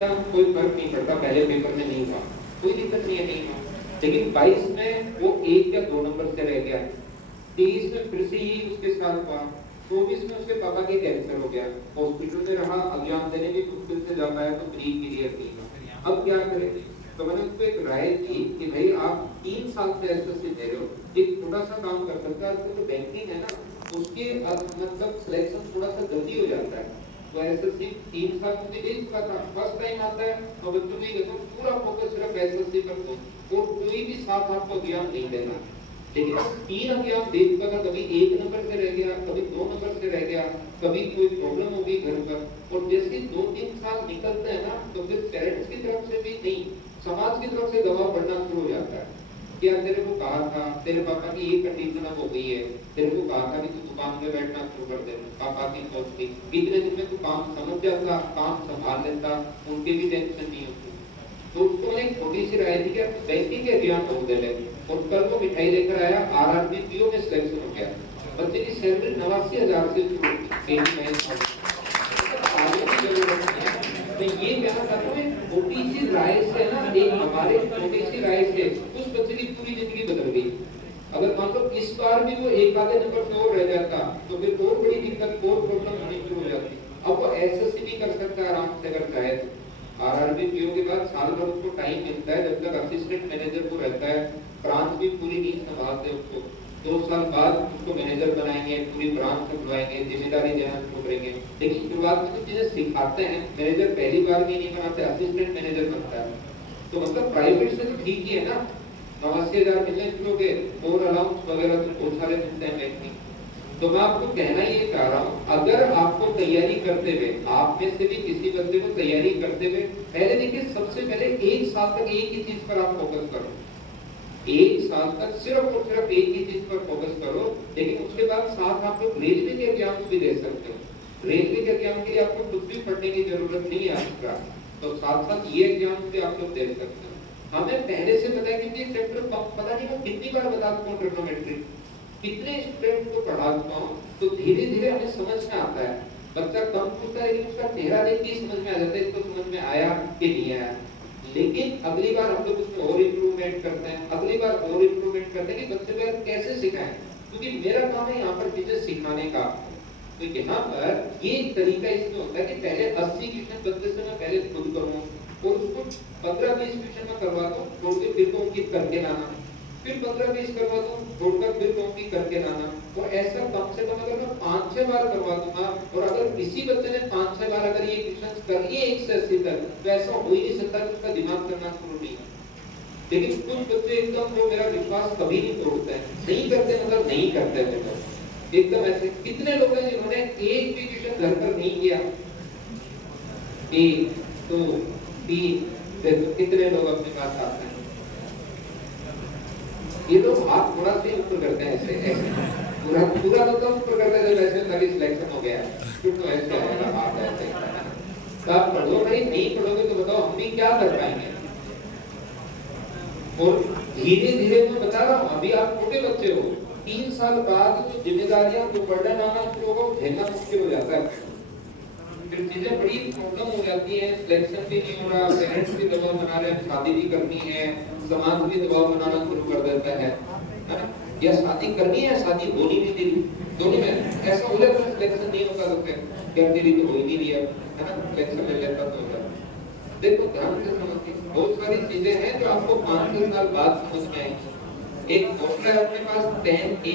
कोई फर्क नहीं पड़ता, पहले पेपर में नहीं हुआ, कोई दिक्कत नहीं है, नहीं हुआ। लेकिन 22 में वो 1 या 2 नंबर से रह गया, 23 में फिर से ही उसके साथ हुआ, 24 में उसके पापा के कैंसर हो गया, हॉस्पिटल में रहा, एग्जाम देने भी मुश्किल से जा पाया, तो प्री क्लियर नहीं हुआ। अब क्या करें? तो मैंने उसको एक राय दी कि भाई आप 3 साल से एसएससी दे रहे हो, एक छोटा सा काम कर सकते हैं, तो बैंकिंग है ना, उसके मतलब सिलेक्शन थोड़ा सा जल्दी हो जाता है। तो एसएससी 3 साल मुझे दे चुका था, फर्स्ट टाइम आता है, तो बच्चों में देखो पूरा फोकस सिर्फ एसएससी पर दो, और कोई भी साथ आपको एग्जाम नहीं देना। लेकिन 3 एग्जाम दे चुका था, कभी 1 नंबर से रह गया, कभी 2 नंबर से रह गया, कभी कोई प्रॉब्लम हो गई घर पर, और जैसे 2-3 साल निकलते हैं ना, तो फिर पेरेंट्स की तरफ से भी नहीं, समाज की तरफ से दबाव बढ़ना शुरू हो जाता है। क्या तेरे को कहा था, तेरे पापा की ये कंडीशन अब हो गई है, तेरे को कहा था कि तू दुकान में बैठना शुरू कर दे, पापा की सोच थी, इतने दिन में तू काम समझ जाता, काम संभाल लेता, उनके भी टेंशन नहीं होती। तो उसको मैंने एक छोटी सी राय दी कि बैंकिंग के एग्जाम हो दे ले, और कल को मिठाई लेकर आया, आरआरबी पीओ में सिलेक्शन हो गया, बच्चे की सैलरी 89,000 से शुरू होती है, आगे की जरूरत नहीं है। तो ये कहना चाहता हूँ, छोटी सी राय से ना, एक हमारे छोटी सी राय से उस बच्चे की पूरी जिंदगी बदल गई। अगर मान लो इस बार भी वो एक आधे नंबर पे और रह जाता, तो फिर और बड़ी दिक्कत, और प्रॉब्लम होनी शुरू हो जाती। अब वो एसएससी भी कर सकता है आराम से अगर चाहे। आरआरबी पीओ के बाद साल भर उसको टाइम मिलता है, जब तक असिस्टेंट मैनेजर को रहता है, ब्रांच भी पूरी नहीं संभालते उसको, 2 साल बाद उसको मैनेजर बनाएंगे, पूरी ब्रांच खुलवाएंगे, जिम्मेदारी देना शुरू करेंगे। लेकिन शुरुआत में तो चीजें सिखाते हैं, मैनेजर पहली बार भी नहीं बनाते, असिस्टेंट मैनेजर बनता है। तो मतलब प्राइवेट से तो ठीक ही है ना, 89,000 मिलने शुरू हो गए, और अलाउंस वगैरह तो बहुत सारे मिलते हैं बैंक में। तो मैं आपको कहना ये चाह रहा हूँ, अगर आपको तैयारी करते हुए, आप में से भी किसी बंदे को तैयारी करते हुए, पहले देखिए सबसे पहले 1 साल तक एक ही चीज पर आप फोकस करो, 1 साल तक सिर्फ और सिर्फ एक ही चीज पर फोकस करो। लेकिन उसके बाद साथ आप लोग रेलवे के एग्जाम भी दे सकते हो, रेलवे के एग्जाम के लिए आपको कुछ भी पढ़ने की जरूरत नहीं है आपका, तो साथ साथ ये एग्जाम भी आप लोग दे सकते हो। हमें पहले से पता है, क्योंकि चैप्टर पता नहीं मैं कितनी बार बता चुका हूँ, ट्रिग्नोमेट्री कितने स्टूडेंट को पढ़ा चुका हूँ, तो धीरे धीरे हमें समझ में आता है। बच्चा कम पूछता है, लेकिन उसका चेहरा देख के समझ में आ जाता है इसको समझ में आया कि नहीं आया। लेकिन अगली बार हम लोग उसमें और इम्प्रूवमेंट करते हैं, अगली बार और इम्प्रूवमेंट करते हैं कि बच्चे को कैसे सिखाएं, क्योंकि मेरा काम है यहाँ पर चीजें सिखाने का। तो यहाँ पर ये तरीका इसमें होता है कि पहले 80 क्वेश्चन बच्चे से मैं पहले खुद करूँ, और उसको 15-20 क्वेश्चन में करवा दूँ, छोड़ के फिर को उनकी करके लाना, फिर 15-20 करवा दूँ, छोड़कर फिर को उनकी करके लाना, और ऐसा कम से कम अगर मैं 5-6 बार करवा दूंगा, और अगर किसी बच्चे ने 5-6 बार अगर ये क्वेश्चन कर लिए 1 से 80 तक, तो ऐसा हो ही नहीं सकता कि उसका दिमाग करना शुरू नहीं है। लेकिन कुछ बच्चे एकदम, जो मेरा विश्वास कभी नहीं तोड़ते हैं, नहीं करते मतलब नहीं करते हैं, एकदम ऐसे। कितने लोग हैं जिन्होंने एक भी क्वेश्चन घर पर नहीं किया, 1 2 3, देखो कितने लोग अपने पास आते हैं। ये लोग हाथ थोड़ा से ऊपर करते हैं, ऐसे ऐसे पूरा पूरा तो ऊपर करते हैं, जब ऐसे तभी सिलेक्शन हो गया, फिर तो ऐसे आएगा हाथ ऐसे। तो आप पढ़ो भाई, नहीं पढ़ोगे तो बताओ हम भी क्या कर पाएंगे। और धीरे धीरे मैं बता रहा हूँ, अभी आप छोटे बच्चे हो, 3 साल बाद जो जिम्मेदारियां, जो बर्डन आना शुरू होगा, वो झेलना मुश्किल हो जाता है, फिर चीजें बड़ी प्रॉब्लम हो जाती है, सिलेक्शन भी नहीं हो रहा, पेरेंट्स भी दबाव बना रहे हैं, शादी भी करनी है, समाज भी दबाव बनाना शुरू कर देता है ना, या शादी करनी है, शादी होनी भी नहीं, दोनों में ऐसा हो जाता है, सिलेक्शन नहीं होता तो फिर क्या तेरी तो हो ही नहीं रही है ना, सिलेक्शन ले लेता तो होता। देखो ध्यान से समझिए, बहुत सारी चीजें हैं जो आपको 5-6 साल बाद समझ में आएंगी। एक फॉर्मूला है अपने पास 10 a + b,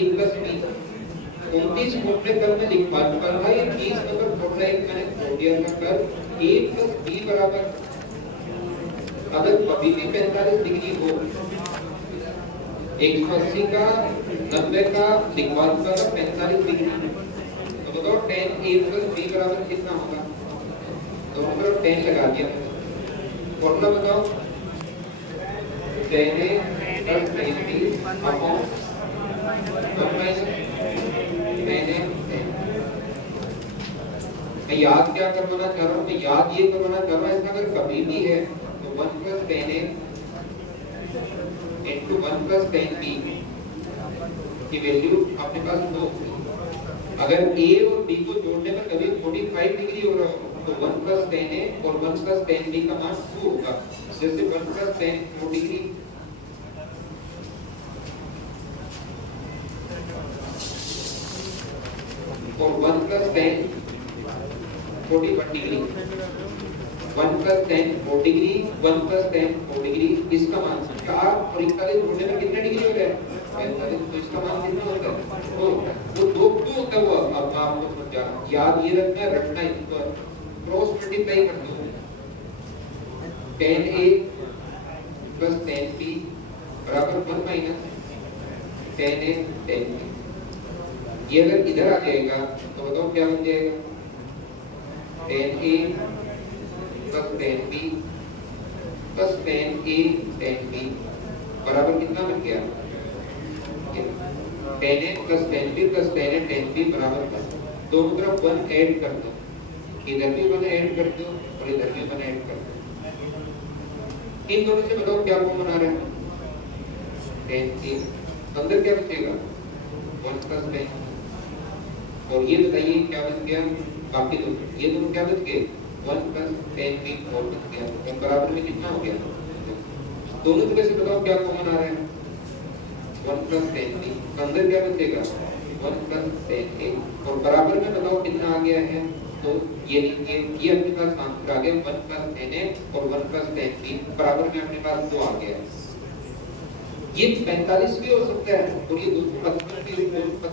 29 फॉर्मूले कल में लिखवा चुका था, ये 30 नंबर फॉर्मूला एक मैंने छोड़ दिया था कल, a + b बराबर, अगर कभी भी 45 डिग्री हो, 180 का 90 का लिखवा चुका था 45 डिग्री, तो बताओ 10a + b बराबर कितना होगा, दोनों तरफ 10 लगा दिया, फॉर्मूला बताओ, 10a + 10b अपॉन 1 - मैंने मैं याद क्या करवाना चाह रहा हूँ, मैं याद ये करवाना चाह रहा हूँ, ऐसा अगर कभी भी है तो 1 + 10a into 1 + 10b की वैल्यू अपने पास 2। अगर a और b को जोड़ने पर कभी 45 डिग्री हो रहा हो, तो 1 प्लस 10a और 1 प्लस 10b का मान 2 होगा। जैसे 1 प्लस 10 4 डिग्री और 1 plus 10 41 degree, 1 plus 10 4 degree, 1 plus 10 4 degree, इसका मान 4 और 41 जोड़ने में कितने डिग्री हो गए? 45। तो इसका मान कितना होता है? तो वो दो क्यों होता है वो अब मैं आपको समझा रहा हूँ। याद ये रखना है इसको क्रॉस मल्टीप्लाई कर दो। 10a प्लस 10b बराबर 1 माइनस 10a 10b। ये अगर इधर आ जाएगा तो बताओ क्या बन जाएगा? 10a plus 10b plus 10a 10b बराबर कितना बन गया? 10a plus 10b plus 10a 10b बराबर 1। दोनों तरफ 1 ऐड कर दो, इधर भी 1 ऐड कर दो और इधर भी 1 ऐड कर दो। इन दोनों से बताओ क्या कॉमन आ रहा है? 10a। अंदर क्या बचेगा? 1 प्लस 10। और ये बताइए क्या बच गया? बाकी दोनों ये दोनों क्या बच गए? 1 प्लस 10b और बच गया। और बराबर में कितना हो गया? दोनों जगह से बताओ क्या कॉमन आ रहा है? 1 प्लस 10b। अंदर क्या बचेगा? 1 प्लस 10a और बराबर में बताओ कितना आ गया है? तो ये अपने पास आंसर आ गया 1 प्लस 10a और 1 प्लस 10b बराबर में अपने पास 2 आ गया। ये 45 भी हो सकता है और ये 255 भी हो सकता है।